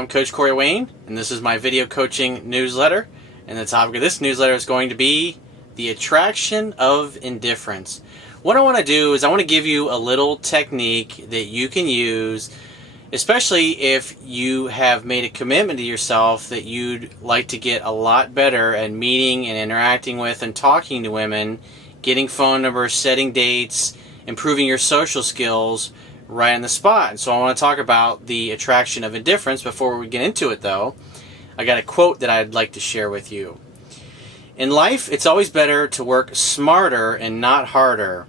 I'm Coach Corey Wayne, and this is my video coaching newsletter. And the topic of this newsletter is going to be the attraction of indifference. What I want to do is I want to give you a little technique that you can use, especially if you have made a commitment to yourself that you'd like to get a lot better at meeting and interacting with and talking to women, getting phone numbers, setting dates, improving your social skills right on the spot. And so I want to talk about the attraction of indifference. Before we get into it, though, I got a quote that I'd like to share with you. In life, it's always better to work smarter and not harder.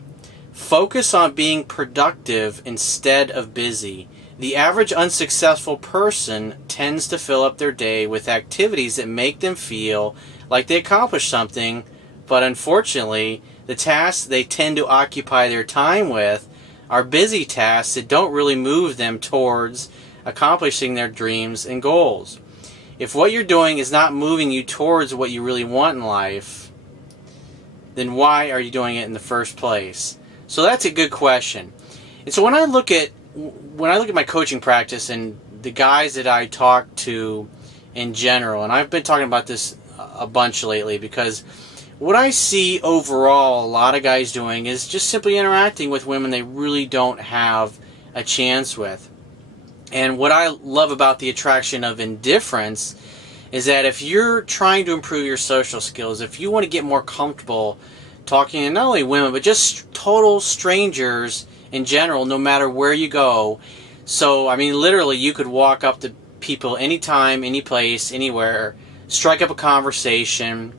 Focus on being productive instead of busy. The average unsuccessful person tends to fill up their day with activities that make them feel like they accomplished something, but unfortunately, the tasks they tend to occupy their time with are busy tasks that don't really move them towards accomplishing their dreams and goals. If what you're doing is not moving you towards what you really want in life, then why are you doing it in the first place? So that's a good question. And so when I look at my coaching practice and the guys that I talk to in general, and I've been talking about this a bunch lately, because what I see overall a lot of guys doing is just simply interacting with women they really don't have a chance with. And what I love about the attraction of indifference is that if you're trying to improve your social skills, if you want to get more comfortable talking to not only women, but just total strangers in general, no matter where you go. So, I mean, literally, you could walk up to people anytime, any place, anywhere, strike up a conversation.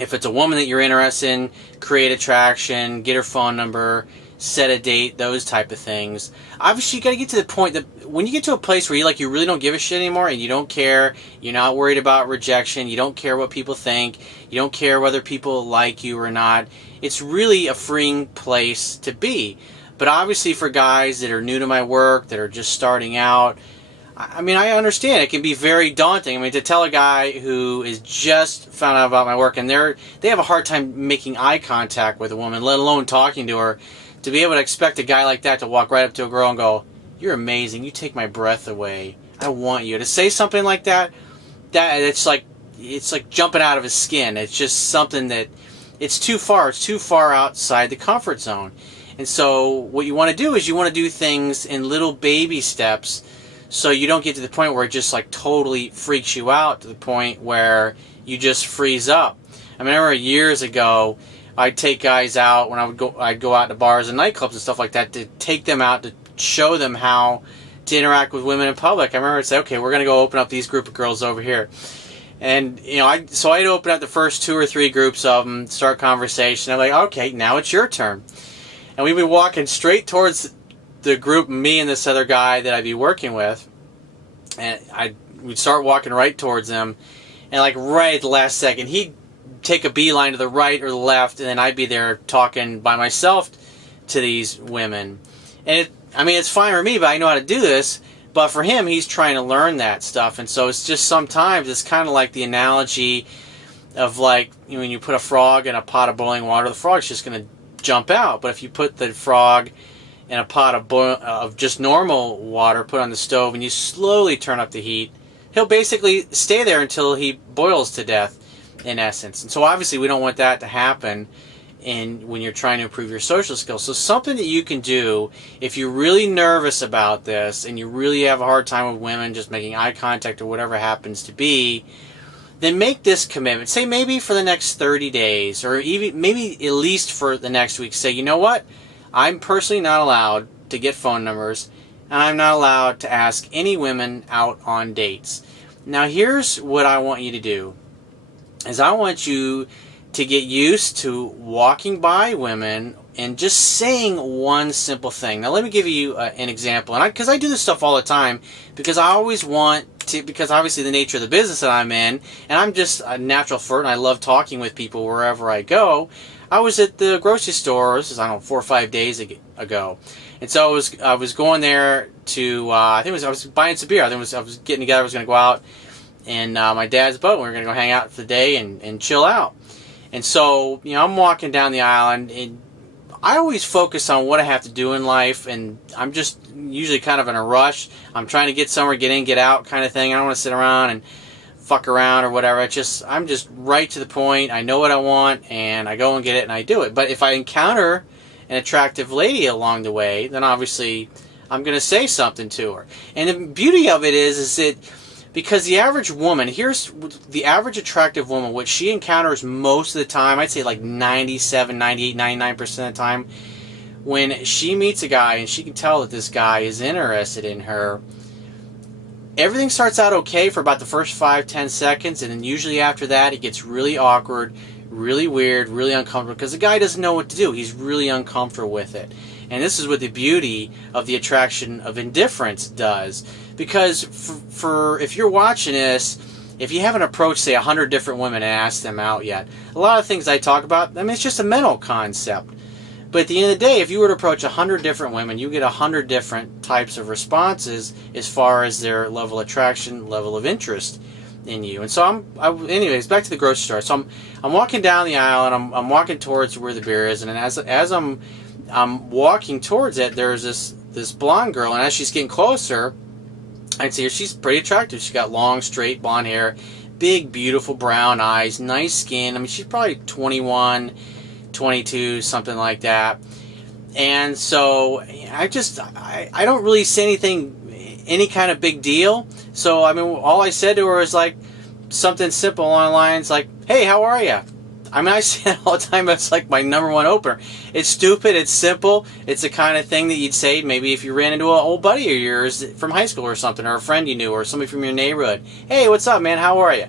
If it's a woman that you're interested in, create attraction, get her phone number, set a date, those type of things. Obviously, you got to get to the point that when you get to a place where you really don't give a shit anymore, and you don't care, you're not worried about rejection, you don't care what people think, you don't care whether people like you or not, it's really a freeing place to be. But obviously for guys that are new to my work, that are just starting out, I mean, I understand it can be very daunting. I mean, to tell a guy who is just found out about my work and they have a hard time making eye contact with a woman, let alone talking to her, to be able to expect a guy like that to walk right up to a girl and go, "You're amazing, you take my breath away, I want you," to say something like that, it's like jumping out of his skin. It's just something that it's too far outside the comfort zone. And so what you want to do is you want to do things in little baby steps, so you don't get to the point where it just totally freaks you out to the point where you just freeze up. I mean, I remember years ago, I'd take guys out when I'd go out to bars and nightclubs and stuff like that to take them out to show them how to interact with women in public. I remember I'd say, "Okay, we're going to go open up these group of girls over here." And, I'd open up the first 2 or 3 groups of them, start conversation. I'm like, "Okay, now it's your turn." And we'd be walking straight towards the group, me and this other guy that I'd be working with, and we'd start walking right towards them, and right at the last second, he'd take a beeline to the right or the left, and then I'd be there talking by myself to these women. And it's fine for me, but I know how to do this. But for him, he's trying to learn that stuff, and so it's just sometimes it's kind of like the analogy of when you put a frog in a pot of boiling water, the frog's just going to jump out. But if you put the frog in a pot of just normal water, put on the stove, and you slowly turn up the heat, he'll basically stay there until he boils to death, in essence. And so obviously we don't want that to happen when you're trying to improve your social skills. So something that you can do if you're really nervous about this and you really have a hard time with women just making eye contact or whatever happens to be, then make this commitment. Say maybe for the next 30 days or even maybe at least for the next week. Say, "You know what? I'm personally not allowed to get phone numbers, and I'm not allowed to ask any women out on dates." Now here's what I want you to do. Is I want you to get used to walking by women and just saying one simple thing. Now let me give you an example. And because I do this stuff all the time, because I always want to, because obviously the nature of the business that I'm in, and I'm just a natural flirt, and I love talking with people wherever I go. I was at the grocery store, this is, 4 or 5 days ago. And so I was going there to, I was buying some beer. I was getting together, I was going to go out and my dad's boat. We were going to go hang out for the day and chill out. And so, I'm walking down the aisle, and I always focus on what I have to do in life, and I'm just usually kind of in a rush. I'm trying to get somewhere, get in, get out kind of thing. I don't want to sit around and fuck around or whatever. I'm just right to the point. I know what I want, and I go and get it, and I do it. But if I encounter an attractive lady along the way, then obviously I'm going to say something to her. And the beauty of it is that because the average woman, here's the average attractive woman, what she encounters most of the time, I'd say like 97, 98, 99% of the time, when she meets a guy and she can tell that this guy is interested in her, everything starts out okay for about the first 5-10 seconds, and then usually after that it gets really awkward, really weird, really uncomfortable, because the guy doesn't know what to do. He's really uncomfortable with it. And this is what the beauty of the attraction of indifference does. Because for if you're watching this, if you haven't approached, say, 100 different women and asked them out yet, a lot of things I talk about, I mean, it's just a mental concept. But at the end of the day, if you were to approach 100 different women, you get 100 different types of responses as far as their level of attraction, level of interest in you. And so anyways, back to the grocery store. So I'm walking down the aisle, and I'm walking towards where the beer is, and as I'm walking towards it, there's this blonde girl, and as she's getting closer, I see her. She's pretty attractive. She's got long, straight blonde hair, big, beautiful brown eyes, nice skin. I mean, she's probably 21, 22, something like that. And so I don't really say anything, any kind of big deal. So, I mean, all I said to her was like something simple along the lines like, "Hey, how are you?" I mean, I say it all the time. It's like my #1 opener. It's stupid. It's simple. It's the kind of thing that you'd say maybe if you ran into an old buddy of yours from high school or something, or a friend you knew, or somebody from your neighborhood. "Hey, what's up, man? How are you?"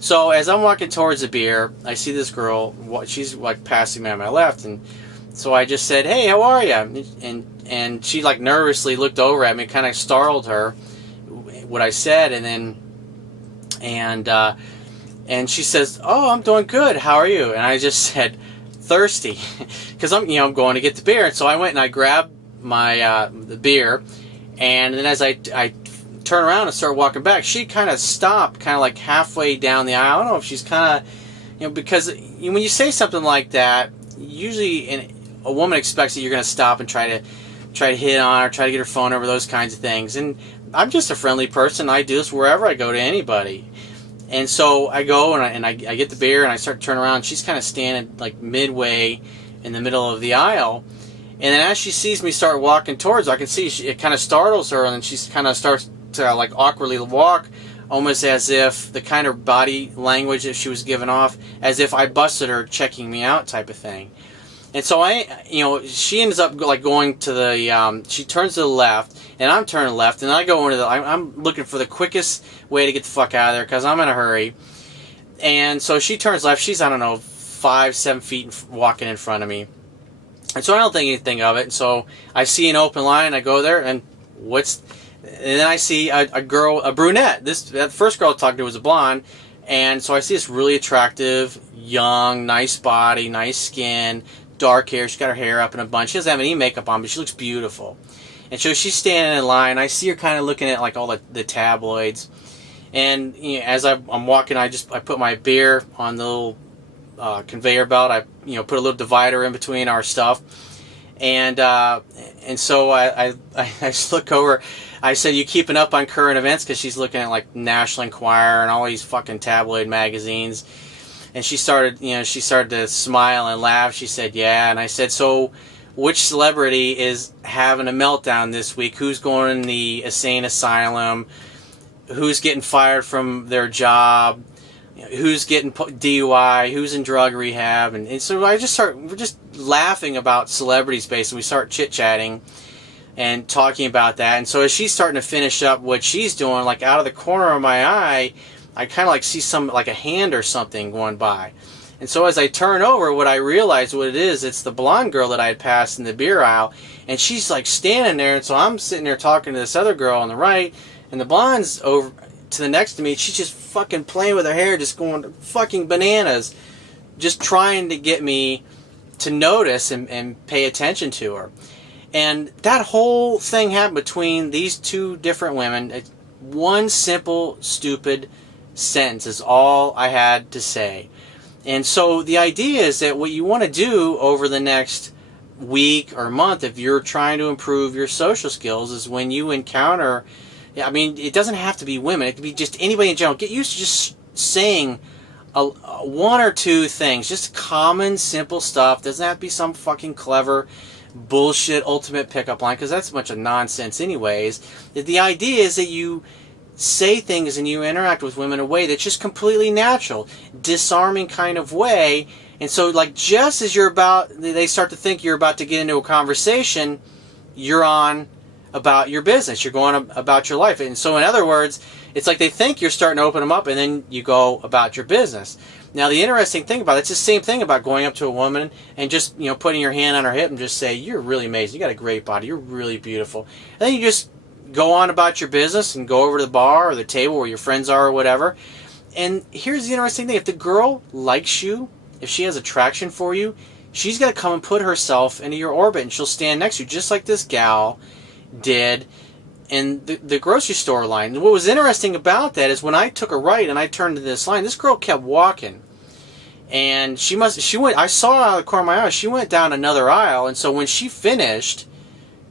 So as I'm walking towards the beer, I see this girl. She's like passing me on my left, and so I just said, "Hey, how are you?" And she like nervously looked over at me, kind of startled her what I said, and she says, "Oh, I'm doing good. How are you?" And I just said, "Thirsty," because I'm going to get the beer. And so I went and I grabbed my the beer, and then as I turn around and start walking back, she kind of stopped, kind of like halfway down the aisle. I don't know if she's kind of, because when you say something like that, usually a woman expects that you're going to stop and try to hit on her, try to get her phone number, those kinds of things. And I'm just a friendly person. I do this wherever I go to anybody. And so I go and I get the beer and I start to turn around. She's kind of standing like midway in the middle of the aisle. And then as she sees me start walking towards her, I can see it kind of startles her, and then she kind of starts to like awkwardly walk, almost as if the kind of body language that she was giving off, as if I busted her checking me out type of thing. And so she ends up like going to the, she turns to the left, and I'm turning left, and I go into I'm looking for the quickest way to get the fuck out of there, because I'm in a hurry. And so she turns left. She's, I don't know, 5-7 feet walking in front of me. And so I don't think anything of it. And so I see an open line, I go there, and then I see a girl, a brunette. That first girl I talked to was a blonde. And so I see this really attractive, young, nice body, nice skin, dark hair. She's got her hair up in a bunch. She doesn't have any makeup on, but she looks beautiful. And so she's standing in line. I see her kind of looking at like all the tabloids. And as I'm walking, I put my beer on the little conveyor belt. I put a little divider in between our stuff. And so I just look over. I said, "You keeping up on current events?" Because she's looking at like National Enquirer and all these fucking tabloid magazines. And she started to smile and laugh. She said, "Yeah." And I said, "So which celebrity is having a meltdown this week? Who's going in the insane asylum? Who's getting fired from their job? Who's getting DUI? Who's in drug rehab?" And so we're just laughing about celebrity space, and we start chit-chatting and talking about that. And so as she's starting to finish up what she's doing, like out of the corner of my eye, I kind of like see like a hand or something going by. And so as I turn over, what I realize what it is, it's the blonde girl that I had passed in the beer aisle, and she's like standing there. And so I'm sitting there talking to this other girl on the right, and the blonde's over to the next to me. She's just fucking playing with her hair, just going fucking bananas, just trying to get me to notice and pay attention to her. And that whole thing happened between these two different women. One simple, stupid sentence is all I had to say. And so the idea is that what you want to do over the next week or month, if you're trying to improve your social skills, is when you encounter, I mean, it doesn't have to be women, it could be just anybody in general. Get used to just saying one or two things, just common, simple stuff. Doesn't have to be some fucking clever bullshit ultimate pickup line, because that's a bunch of nonsense anyways. The idea is that you say things and you interact with women in a way that's just completely natural, disarming kind of way. And so, like, just as they start to think you're about to get into a conversation, you're on about your business, you're going about your life. And so, in other words, it's like they think you're starting to open them up, and then you go about your business. Now, the interesting thing about it's the same thing about going up to a woman and just, putting your hand on her hip and just say, "You're really amazing. You got a great body. You're really beautiful." And then you just go on about your business and go over to the bar or the table where your friends are or whatever. And here's the interesting thing: if the girl likes you, if she has attraction for you, she's going to come and put herself into your orbit, and she'll stand next to you, just like this gal did in the grocery store line. And what was interesting about that is when I took a right and I turned to this line, this girl kept walking. And she went, I saw out of the corner of my eye, she went down another aisle. And so when she finished,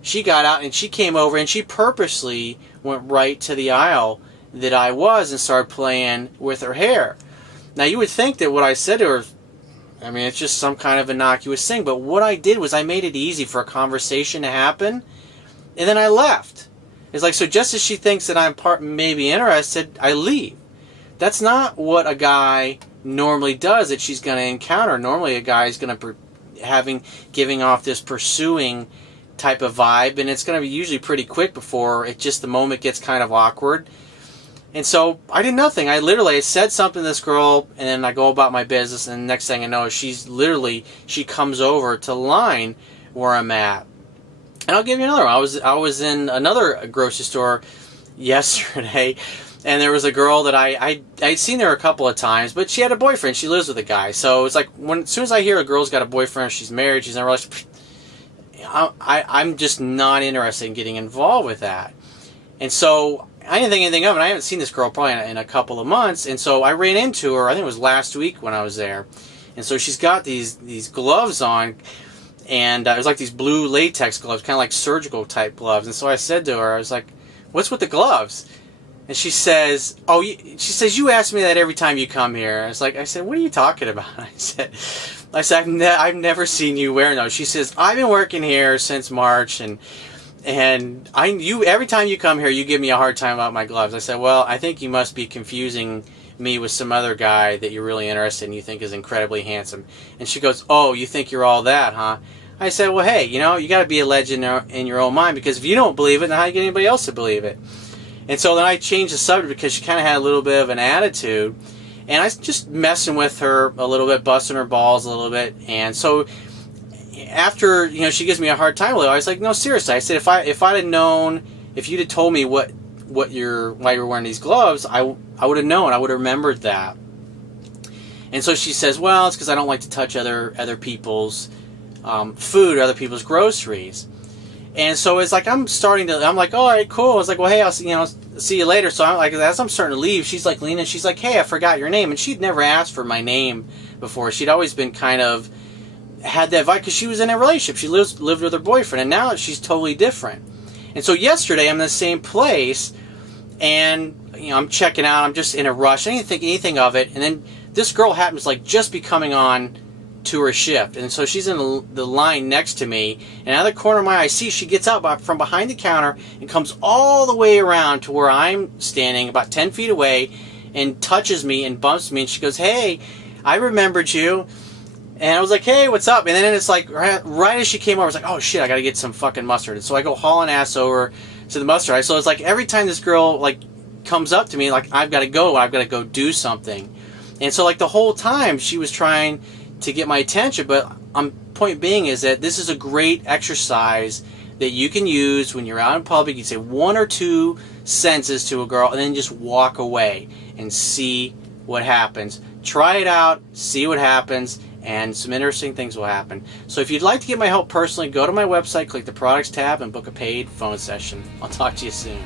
she got out and she came over and she purposely went right to the aisle that I was and started playing with her hair. Now, you would think that what I said to her, I mean, it's just some kind of innocuous thing. But what I did was I made it easy for a conversation to happen. And then I left. It's like, so just as she thinks that I'm maybe interested, I leave. That's not what a guy normally does that she's going to encounter. Normally a guy is going to giving off this pursuing type of vibe, and it's going to be usually pretty quick before the moment gets kind of awkward. And so I did nothing. I said something to this girl, and then I go about my business, and the next thing I know, she comes over to the line where I'm at. And I'll give you another one. I was in another grocery store yesterday, and there was a girl that I'd seen her a couple of times, but she had a boyfriend. She lives with a guy. So it's like, as soon as I hear a girl's got a boyfriend, she's married, she's in a relationship, I'm just not interested in getting involved with that. And so I didn't think anything of it. I haven't seen this girl probably in a couple of months, and so I ran into her, I think it was last week when I was there. And so she's got these gloves on, and it was like these blue latex gloves, kind of like surgical type gloves. And so I said to her, I was like, "What's with the gloves?" And she says, "You ask me that every time you come here." I said, "What are you talking about?" I said, I've never seen you wearing those. She says, "I've been working here since March, and every time you come here, you give me a hard time about my gloves." I said, "Well, I think you must be confusing me with some other guy that you're really interested in, you think is incredibly handsome." And she goes, "Oh, you think you're all that, huh?" I said, "Well, hey, you got to be a legend in your own mind, because if you don't believe it, then how do you get anybody else to believe it?" And so then I changed the subject because she kind of had a little bit of an attitude, and I was just messing with her a little bit, busting her balls a little bit. And so after she gives me a hard time, I was like, "No, seriously," I said, if I'd have known, if you'd have told me why you're wearing these gloves, I would have known. I would have remembered that. And so she says, "Well, it's because I don't like to touch other people's food or other people's groceries." And so it's like I'm like, "All right, cool." I was like, "Well, hey, I'll see you later." So I'm like, as I'm starting to leave, she's like leaning, she's like, "Hey, I forgot your name." And she'd never asked for my name before. She'd always been kind of had that vibe because she was in a relationship. She lived with her boyfriend, and now she's totally different. And so yesterday I'm in the same place, and I'm checking out. I'm just in a rush. I didn't think anything of it. And then this girl happens just be coming on to her shift, and so she's in the line next to me. And out of the corner of my eye, I see she gets out from behind the counter and comes all the way around to where I'm standing, about 10 feet away, and touches me and bumps me. And she goes, "Hey, I remembered you." And I was like, "Hey, what's up?" And then it's like right as she came over, I was like, "Oh shit, I gotta get some fucking mustard." And so I go hauling ass over to the mustard. So it's like every time this girl comes up to me, I've got to go do something. And so the whole time she was trying to get my attention. But point being is that this is a great exercise that you can use when you're out in public. You say one or two sentences to a girl and then just walk away and see what happens. Try it out, see what happens, and some interesting things will happen. So if you'd like to get my help personally, go to my website, click the products tab, and book a paid phone session. I'll talk to you soon.